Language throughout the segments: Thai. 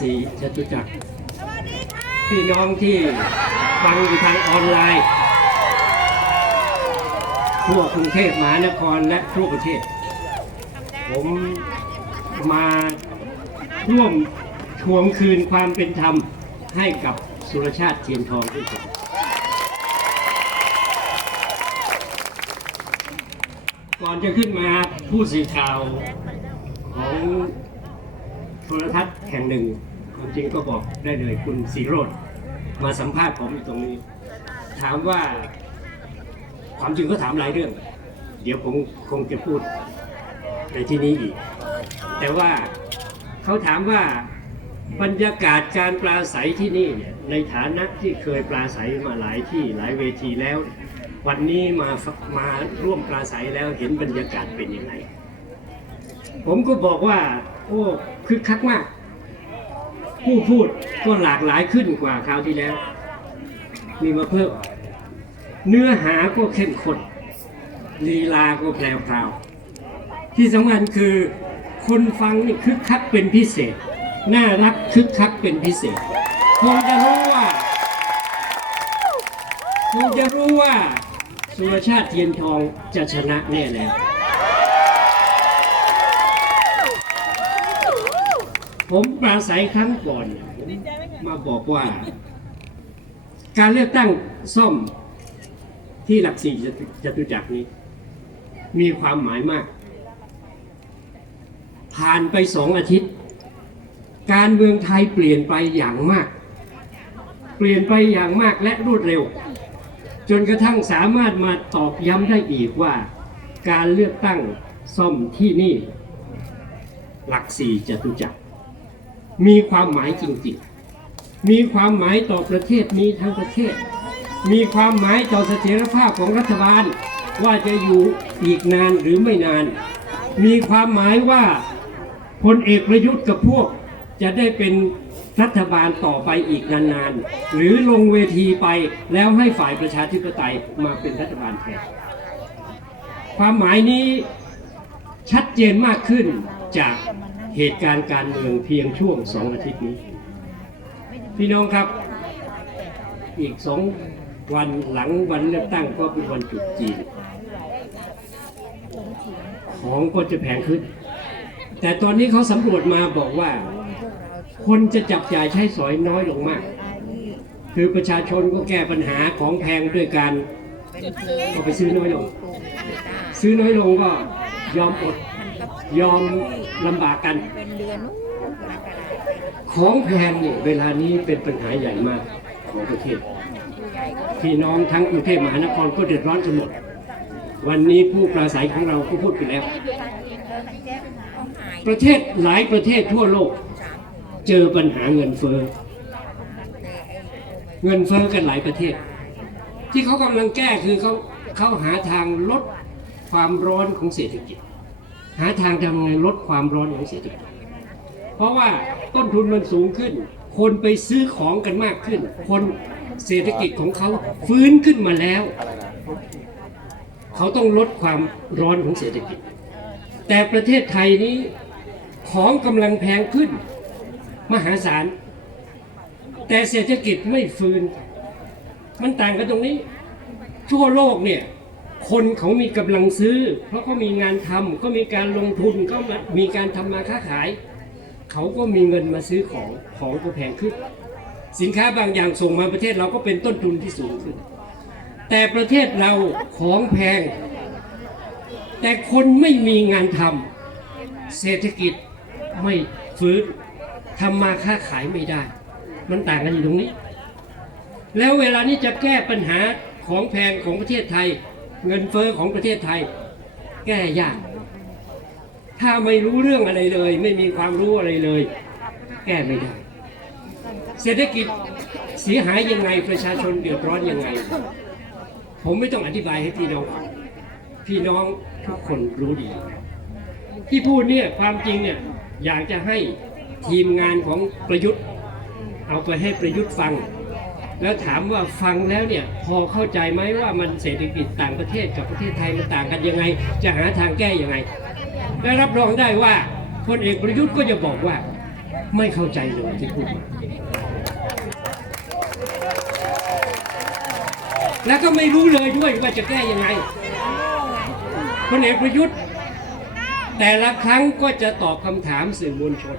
สีจตุจักรพี่น้องที่ฟังอยู่ทางออนไลน์ทั่วกรุงเทพมหานครและทั่วประเทศ ผมมาร่วมทวงคืนความเป็นธรรมให้กับสุรชาติเทียนทองด้วยกันก่อนจะขึ้นมาผู้สื่อข่าวของโทรทัศน์ แห่งหนึ่งความจริงก็บอกได้เลยคุณสีโรดมาสัมภาษณ์ผมอยู่ตรงนี้ ถามว่าความจริงก็ถามหลายเรื่อง เดี๋ยวผมคงจะพูดในที่นี้อีก แต่ว่าเขาถามว่าบรรยากาศการปราศัยที่นี่เนี่ยในฐานะที่เคยปราศัยมาหลายที่หลายเวทีแล้ว วันนี้มามาร่วมปราศัยแล้วเห็นบรรยากาศเป็นยังไงผมก็บอกว่า โอ้คึกคักมาก ผู้พูดก็หลากหลายขึ้นกว่าคราวที่แล้ว มีมาเพิ่ม เนื้อหาก็เข้มข้นลีลาก็แพรวพราว ที่สำคัญคือคนฟังนี่คึกคักเป็นพิเศษ น่ารักคึกคักเป็นพิเศษ คงจะรู้ว่า คงจะรู้ว่า สุรชาติเทียนทองจะชนะแน่แล้ว ผมปราศัยครั้งก่อนเนี่ยผมมาบอกว่า การเลือกตั้งซ่อมที่หลักสี่จตุจตุจักรนี้ มีความหมายมาก ผ่านไปสองอาทิตย์ การเมืองไทยเปลี่ยนไปอย่างมาก เปลี่ยนไปอย่างมากและรวดเร็ว จนกระทั่งสามารถมาตอกย้ำได้อีกว่า การเลือกตั้งซ่อมที่นี่ หลักสี่จตุจักร มีความหมายจริงๆ มีความหมายต่อประเทศนี้ทั้งประเทศ มีความหมายต่อเสถียรภาพของรัฐบาล ว่าจะอยู่อีกนานหรือไม่นาน มีความหมายว่าพลเอกประยุทธ์กับพวกจะได้เป็นรัฐบาลต่อไปอีกนานๆ หรือลงเวทีไปแล้วให้ฝ่ายประชาธิปไตยมาเป็นรัฐบาลแทน ความหมายนี้ชัดเจนมากขึ้นจาก เหตุการณ์การเมืองเพียงช่วงสองอาทิตย์นี้ พี่น้องครับ อีกสองวันหลังวันเลือกตั้งก็เป็นวันจุดจีน ของก็จะแพงขึ้น แต่ตอนนี้เขาสำรวจมาบอกว่า คนจะจับจ่ายใช้สอยน้อยลงมาก คือประชาชนก็แก้ปัญหาของแพงด้วยการก็ไปซื้อน้อยลง ซื้อน้อยลงก็ยอมอด ยอมลำบากกัน เป็นเดือนนู้นกรกฎาคมของแพงเนี่ยเวลานี้เป็นปัญหาใหญ่มากของประเทศ พี่น้องทั้งกรุงเทพมหานครก็เดือดร้อนกันหมด วันนี้ผู้ปราศัยของเราก็พูดไปแล้ว ประเทศหลายประเทศทั่วโลก เจอปัญหาเงินเฟ้อแต่ไอ้เงินเฟ้อกันหลายประเทศ ที่เขากำลังแก้คือเขาเขาหาทางลดความร้อนของเศรษฐกิจ หาทางทำไงลดความร้อนของเศรษฐกิจเพราะว่าต้นทุนมันสูงขึ้น คนไปซื้อของกันมากขึ้น คนเศรษฐกิจของเขาฟื้นขึ้นมาแล้ว เขาต้องลดความร้อนของเศรษฐกิจ แต่ประเทศไทยนี้ของกำลังแพงขึ้น มหาศาล แต่เศรษฐกิจไม่ฟื้น มันต่างกันตรงนี้ ทั่วโลกเนี่ย คนเขามีกำลังซื้อ เพราะเขามีงานทำเขามีการลงทุนเขามีการทำมาค้าขาย เขาก็มีเงินมาซื้อของของก็แพงขึ้น สินค้าบางอย่างส่งมาประเทศเราก็เป็นต้นทุนที่สูงขึ้น แต่ประเทศเราของแพง แต่คนไม่มีงานทำเศรษฐกิจไม่ฟื้นทำมาค้าขายไม่ได้ มันต่างกันอยู่ตรงนี้ แล้วเวลานี้จะแก้ปัญหาของแพงของประเทศไทย เงินเฟอ้อของประเทศไทย แก้ยาก ถ้าไม่รู้เรื่องอะไรเลย ไม่มีความรู้อะไรเลย แก้ไม่ได้ เศรษฐกิจเสียหายยังไงประชาชนเดือดร้อนยังไง ผมไม่ต้องอธิบายให้พี่น้องฟังพี่น้องทุกคนรู้ดี ที่พูดเนี่ยความจริงเนี่ยอยากจะให้ทีมงานของประยุทธ์ เอาไปให้ประยุทธ์ฟัง แล้วถามว่าฟังแล้วเนี่ยพอเข้าใจไหมว่ามันเศรษฐกิจต่างประเทศกับประเทศไทยมันต่างกันยังไง จะหาทางแก้ยังไง และรับรองได้ว่าพลเอกประยุทธ์ก็จะบอกว่า ไม่เข้าใจเลยที่พูดมาแล้วก็ไม่รู้เลยด้วยว่าจะแก้ยังไงพลเอกประยุทธ์ แต่ละครั้งก็จะตอบคำถามสื่อมวลชน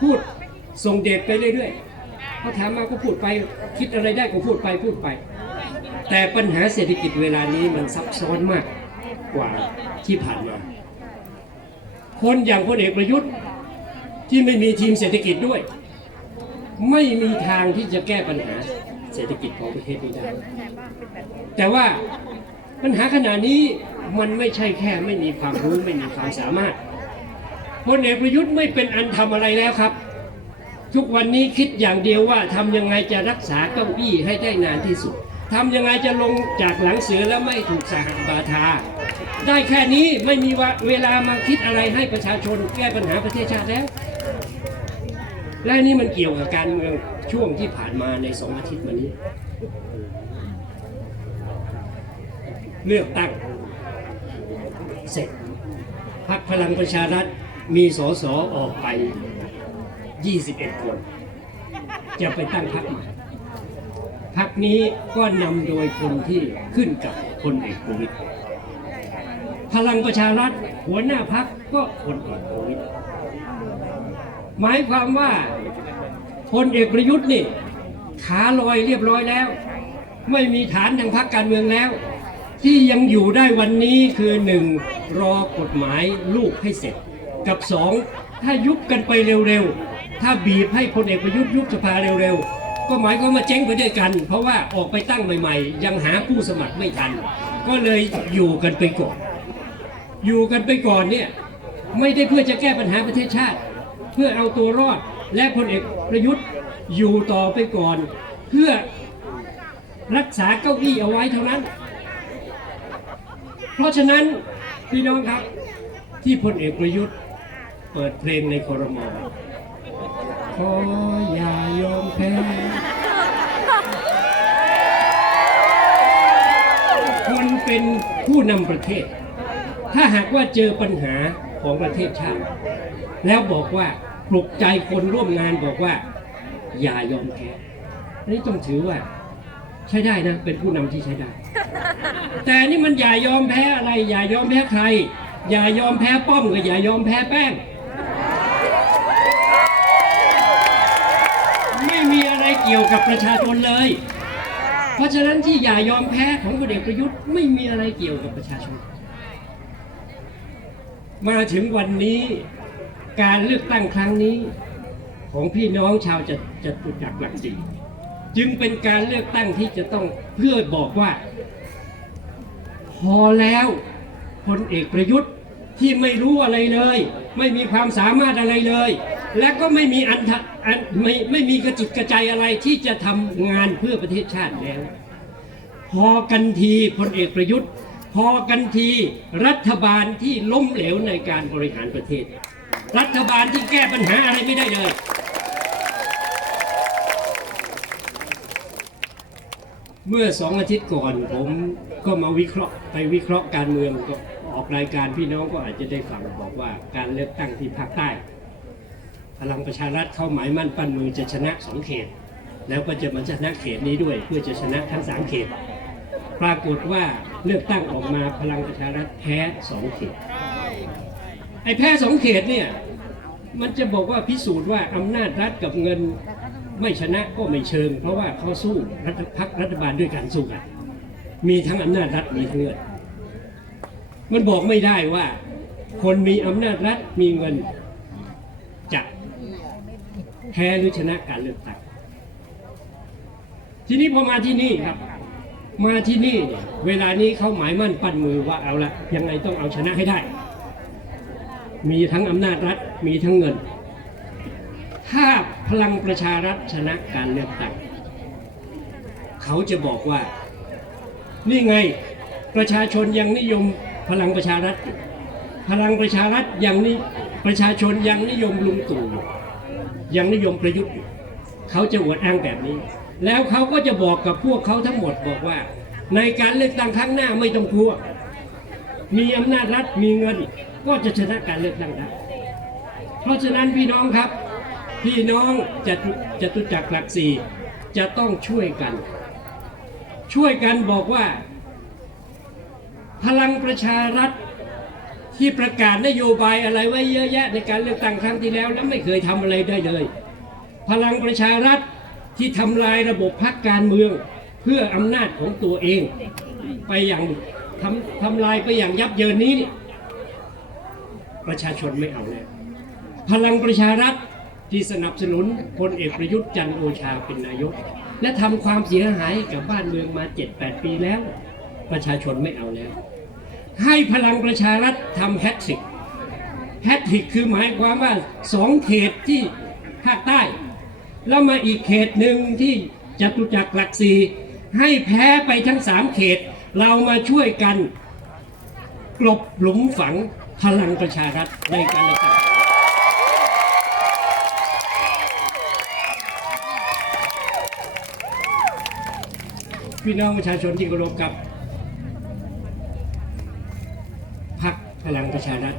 พูดส่งเดชไปเรื่อยๆ เขาถามมาก็พูดไป คิดอะไรได้ก็พูดไปพูดไป แต่ปัญหาเศรษฐกิจเวลานี้มันซับซ้อนมากกว่าที่ผ่านมา คนอย่างพลเอกประยุทธ์ที่ไม่มีทีมเศรษฐกิจด้วย ไม่มีทางที่จะแก้ปัญหาเศรษฐกิจของประเทศนี้ได้ แต่ว่าปัญหาขณะนี้มันไม่ใช่แค่ไม่มีความรู้ไม่มีความสามารถพลเอกประยุทธ์ไม่เป็นอันทำอะไรแล้วครับ ทุกวันนี้คิดอย่างเดียวว่าทำยังไงจะรักษาเก้าอี้ให้ได้นานที่สุดทำยังไงจะลงจากหลังเสือแล้วไม่ถูกสหบาทา ได้แค่นี้ไม่มีเวลามาคิดอะไรให้ประชาชนแก้ปัญหาประเทศชาติแล้ว และนี่มันเกี่ยวกับการเมืองช่วงที่ผ่านมาในสองอาทิตย์มานี้ เลือกตั้ง เสร็จพรรคพลังประชารัฐมีสสออกไป 21 คน จะไปตั้งพรรคใหม่พรรคนี้ก็นำโดยคนที่ขึ้นกับพลเอกประวิตยพลังประชารัฐหัวหน้าพรรคก็พลเอกประวิตยหมายความว่าพลเอกประยุทธ์นี่ขาลอยเรียบร้อยแล้ว ไม่มีฐานทางพรรคการเมืองแล้ว ที่ยังอยู่ได้วันนี้คือหนึ่งรอกฎหมายลูกให้เสร็จ กับสองถ้ายุบกันไปเร็วๆ ถ้าบีบให้พลเอกประยุทธ์ยุบสภาเร็วๆ ก็หมายความว่าเจ๊งไปด้วยกัน เพราะว่าออกไปตั้งใหม่ๆ ยังหาผู้สมัครไม่ทัน ก็เลยอยู่กันไปก่อน อยู่กันไปก่อนเนี่ยไม่ได้เพื่อจะแก้ปัญหาประเทศชาติ เพื่อเอาตัวรอดและพลเอกประยุทธ์อยู่ต่อไปก่อน เพื่อรักษาเก้าอี้เอาไว้เท่านั้น เพราะฉะนั้นพี่น้องครับที่พลเอกประยุทธ์เปิดเพลงในคอรมอ ขออย่ายอมแพ้คนเป็นผู้นำประเทศ ถ้าหากว่าเจอปัญหาของประเทศชาติ แล้วบอกว่าปลุกใจคนร่วมงานบอกว่า อย่ายอมแพ้นนี้ต้องถือว่า ใช้ได้นะ เป็นผู้นำที่ใช้ได้ แต่นี่มันอย่ายอมแพ้อะไร อย่ายอมแพ้ใคร อย่ายอมแพ้ป้อมกับอย่ายอมแพ้แป้ง ไม่มีอะไร เกี่ยวกับประชาชนเลย เพราะฉะนั้นที่อย่ายอมแพ้ของพลเอกประยุทธ์ไม่มีอะไรเกี่ยวกับประชาชน มาถึงวันนี้การเลือกตั้งครั้งนี้ ของพี่น้องชาวจะจะตุจักรหลักสี่จึงเป็นการเลือกตั้งที่จะต้องเพื่อบอกว่า พอแล้วพลเอกประยุทธ์ที่ไม่รู้อะไรเลย ไม่มีความสามารถอะไรเลย และก็ไม่มีอันทะอันไม่ไม่มีกระจิตกระใจอะไรที่จะทำงานเพื่อประเทศชาติแล้ว พอกันทีพลเอกประยุทธ์ พอกันทีรัฐบาลที่ล้มเหลวในการบริหารประเทศ รัฐบาลที่แก้ปัญหาอะไรไม่ได้เลย เมื่อสองอาทิตย์ก่อนผมก็มาวิเคราะห์ไปวิเคราะห์การเมืองก็ออกรายการพี่น้องก็อาจจะได้ฟังบอกว่าการเลือกตั้งที่ภาคใต้ พลังประชารัฐเข้าหมายมั่นปั้นมือจะชนะสองเขต แล้วก็จะมาชนะเขตนี้ด้วย เพื่อจะชนะทั้งสามเขต ปรากฏว่าเลือกตั้งออกมาพลังประชารัฐแพ้สองเขตไอ้แพ้สองเขตเนี่ยมันจะบอกว่าพิสูจน์ว่าอำนาจรัฐกับเงินไม่ชนะก็ไม่เชิง เพราะว่าเขาสู้รัฐพักรัฐบาลด้วยกันสู้กันมีทั้งอำนาจรัฐมีทั้งเงินมันบอกไม่ได้ว่า คนมีอำนาจรัฐมีเงินจะ แพ้หรือชนะการเลือกตั้งทีนี้พอมาที่นี่ครับ มาที่นี่เนี่ยเวลานี้เขาหมายมั่นปั้นมือว่าเอาละยังไงต้องเอาชนะให้ได้ มีทั้งอำนาจรัฐมีทั้งเงิน ถ้าพลังประชารัฐชนะการเลือกตั้งเขาจะบอกว่า นี่ไงประชาชนยังนิยมพลังประชารัฐ พลังประชารัฐยังนิประชาชนยังนิยมลุงตู่ ยังนิยมประยุทธ์อยู่เขาจะอวดอ้างแบบนี้ แล้วเขาก็จะบอกกับพวกเขาทั้งหมดบอกว่า ในการเลือกตั้งครั้งหน้าไม่ต้องกลัว มีอำนาจรัฐมีเงิน ก็จะชนะการเลือกตั้งได้เพราะฉะนั้นพี่น้องครับ พี่น้องจตุจตุจักหลักสี่จะต้องช่วยกัน ช่วยกันบอกว่า พลังประชารัฐ ที่ประกาศนโยบายอะไรไว้เยอะแยะในการเลือกตั้งครั้งที่แล้วแล้วไม่เคยทำอะไรได้เลย พลังประชารัฐที่ทำลายระบบพักการเมืองเพื่ออำนาจของตัวเอง ไปอย่างทำทำลายไปอย่างยับเยินนี้ ประชาชนไม่เอาแล้วพลังประชารัฐที่สนับสนุนพลเอกประยุทธ์จันทร์โอชาเป็นนายก และทำความเสียหายกับบ้านเมืองมา 7-8 ปีแล้ว ประชาชนไม่เอาแล้ว ให้พลังประชารัฐทำแฮตทริกแฮตทริกคือหมายความว่าสองเขตที่ภาคใต้ แล้วมาอีกเขตหนึ่งที่จตุจักรหลักสี่ให้แพ้ไปทั้งสามเขต เรามาช่วยกันกลบหลุมฝังพลังประชารัฐในการเลือกตั้งพี่น้องประชาชนที่เคารพครับพักพลัง ประชารัฐ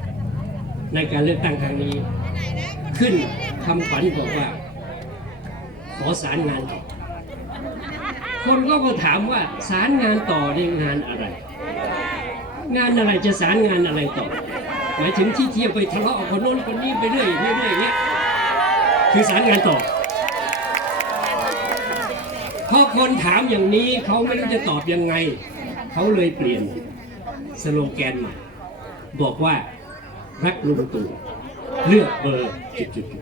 ในการเลือกตั้งครั้งนี้ ขึ้นคำขวัญบอกว่า ขอสารงานต่อคนก็มาถามว่าสารงานต่อในงานอะไร งานอะไรจะสารงานอะไรต่อหมายถึงที่เที่ยวไปทะเลาะกับคนโน้นคนนี้ไปเรื่อยเรื่อยเงี้ยคือสารงานต่อพอคนถามอย่างนี้เขาไม่รู้จะตอบยังไง เขาเลยเปลี่ยนสโลแกนใหม่ บอกว่ารักลุงตู่เลือกเบอร์จุดๆ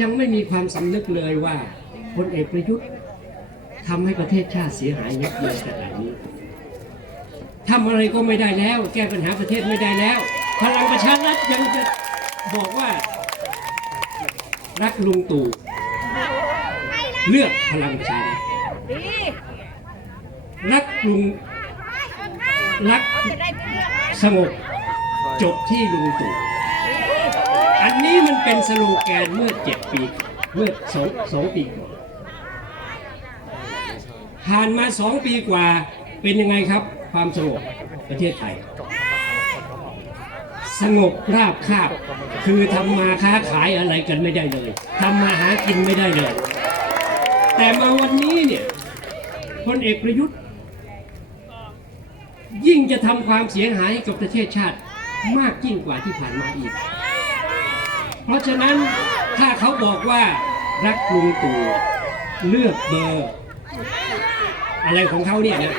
ยังไม่มีความสำนึกเลยว่าพลเอกประยุทธ์ทำให้ประเทศชาติเสียหายยับเยินขนาดนี้ทำอะไรก็ไม่ได้แล้ว แก้ปัญหาประเทศไม่ได้แล้ว พลังประชารัฐยังจะบอกว่า รักลุงตู่เลือกพลังประชารัฐรักลุง รักสงบจบที่ลุงตู่อันนี้มันเป็นสโลแกนเมื่อเจ็ดปี เมื่อสองสองปีก่อนผ่านมาสองปีกว่าเป็นยังไงครับ ความสงบประเทศไทย สงบราบคาบ คือทำมาค้าขายอะไรกันไม่ได้เลยทำมาหากินไม่ได้เลย แต่มาวันนี้เนี่ยพลเอกประยุทธ์ ยิ่งจะทำความเสียหายให้กับประเทศชาติมากยิ่งกว่าที่ผ่านมาอีก เพราะฉะนั้นถ้าเขาบอกว่ารักลุงตู่เลือกเบอร์ อะไรของเขาเนี่ยนะ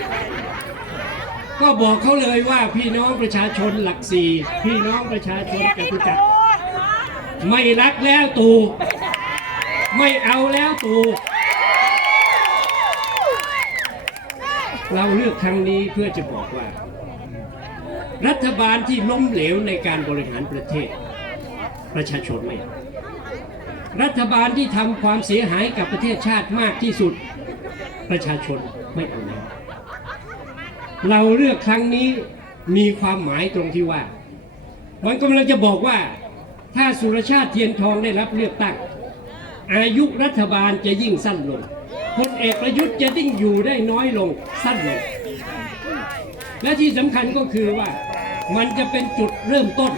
ก็บอกเขาเลยว่าพี่น้องประชาชนหลักสี่พี่น้องประชาชนจตุจักรไม่รักแล้วตู่ไม่เอาแล้วตู่ เราเลือกครั้งนี้เพื่อจะบอกว่า รัฐบาลที่ล้มเหลวในการบริหารประเทศ ประชาชนไม่รัฐบาลที่ทำความเสียหายกับประเทศชาติมากที่สุด ประชาชนไม่เอาแล้วเราเลือกครั้งนี้มีความหมายตรงที่ว่า มันกำลังจะบอกว่า ถ้าสุรชาติเทียนทองได้รับเลือกตั้ง อายุรัฐบาลจะยิ่งสั้นลง พลเอกประยุทธ์จะยิ่งอยู่ได้น้อยลงสั้นลงและที่สำคัญก็คือว่ามันจะเป็นจุดเริ่มต้น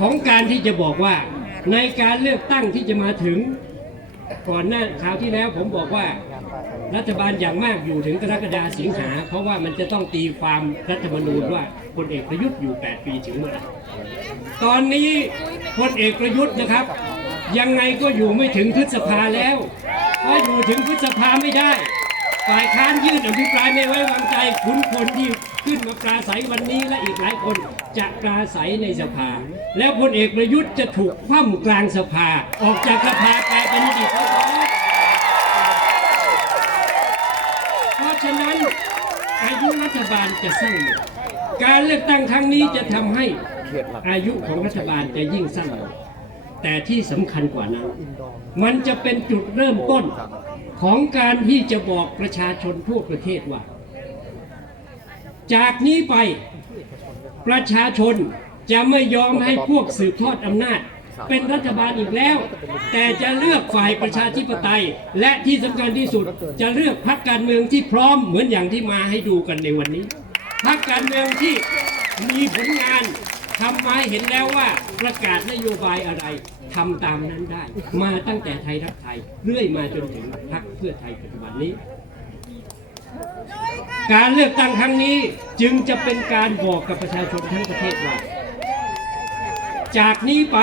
ของการที่จะบอกว่า ในการเลือกตั้งที่จะมาถึง ก่อนหน้าคราวที่แล้วผมบอกว่า รัฐบาลอย่างมากอยู่ถึงกรกฎาสิงหา เพราะว่ามันจะต้องตีความรัฐธรรมนูญว่าพลเอกประยุทธ์อยู่ 8 ปีถึงเมื่อไหร่ตอนนี้พลเอกประยุทธ์นะครับ ยังไงก็อยู่ไม่ถึงพฤษภาแล้ว เพราะอยู่ถึงพฤษภาไม่ได้ ฝ่ายค้านยื่นอภิปรายไม่ไว้วางใจคุณคนที่ขึ้นมาปราศัยวันนี้และอีกหลายคนจะปราศัยในสภา แล้วพลเอกประยุทธ์จะถูกคว่ำกลางสภา ออกจากสภากลายเป็นอดีตเพราะฉะนั้นอายุรัฐบาลจะสั้นการเลือกตั้งครั้งนี้จะทำให้อายุของรัฐบาลจะยิ่งสั้นลง แต่ที่สำคัญกว่านั้น มันจะเป็นจุดเริ่มต้นของการที่จะบอกประชาชนทั่วประเทศว่า จากนี้ไปประชาชนจะไม่ยอมให้พวกสืบทอดอำนาจ เป็นรัฐบาลอีกแล้ว แต่จะเลือกฝ่ายประชาธิปไตย และที่สำคัญที่สุดจะเลือกพรรคการเมืองที่พร้อมเหมือนอย่างที่มาให้ดูกันในวันนี้พรรคการเมืองที่มีผลงาน ทำมาเห็นแล้วว่าประกาศนโยบายอะไรทำตามนั้นได้ มาตั้งแต่ไทยรักไทยเรื่อยมาจนถึงพรรคเพื่อไทยปัจจุบันนี้ การเลือกตั้งครั้งนี้จึงจะเป็นการบอกกับประชาชนทั้งประเทศว่า จากนี้ไป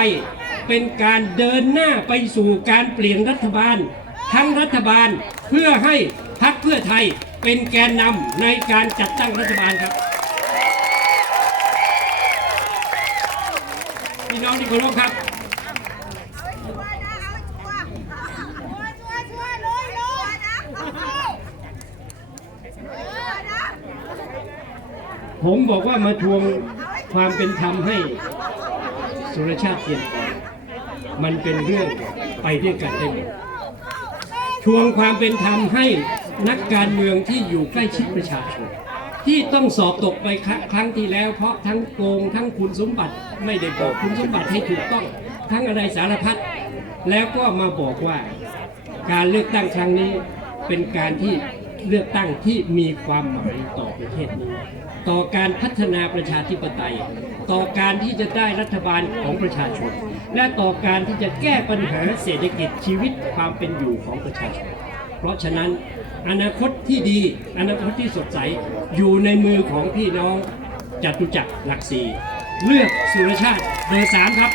เป็นการเดินหน้าไปสู่การเปลี่ยนรัฐบาล ทั้งรัฐบาลเพื่อให้พรรคเพื่อไทยเป็นแกนนำในการจัดตั้งรัฐบาลครับ ที่เคารพครับผมบอกว่ามาทวงความเป็นธรรมให้สุรชาติเทียนทองมันเป็นเรื่องไปด้วยกันได้หมดทวงความเป็นธรรมให้นักการเมืองที่อยู่ใกล้ชิดประชาชน ที่ต้องสอบตกไปครั้งที่แล้ว เพราะทั้งโกงทั้งคุณสมบัติไม่ได้บอกคุณสมบัติให้ถูกต้อง ทั้งอะไรสารพัดแล้วก็มาบอกว่า การเลือกตั้งครั้งนี้เป็นการที่เลือกตั้งที่มีความหมายต่อประเทศนี้ต่อการพัฒนาประชาธิปไตย ต่อการที่จะได้รัฐบาลของประชาชน และต่อการที่จะแก้ปัญหาเศรษฐกิจชีวิตความเป็นอยู่ของประชาชน เพราะฉะนั้น อนาคตที่ดี อนาคตที่สดใส อยู่ในมือของพี่น้องจตุจักรหลักสี่เลือกสุรชาติเบอร์สามครับ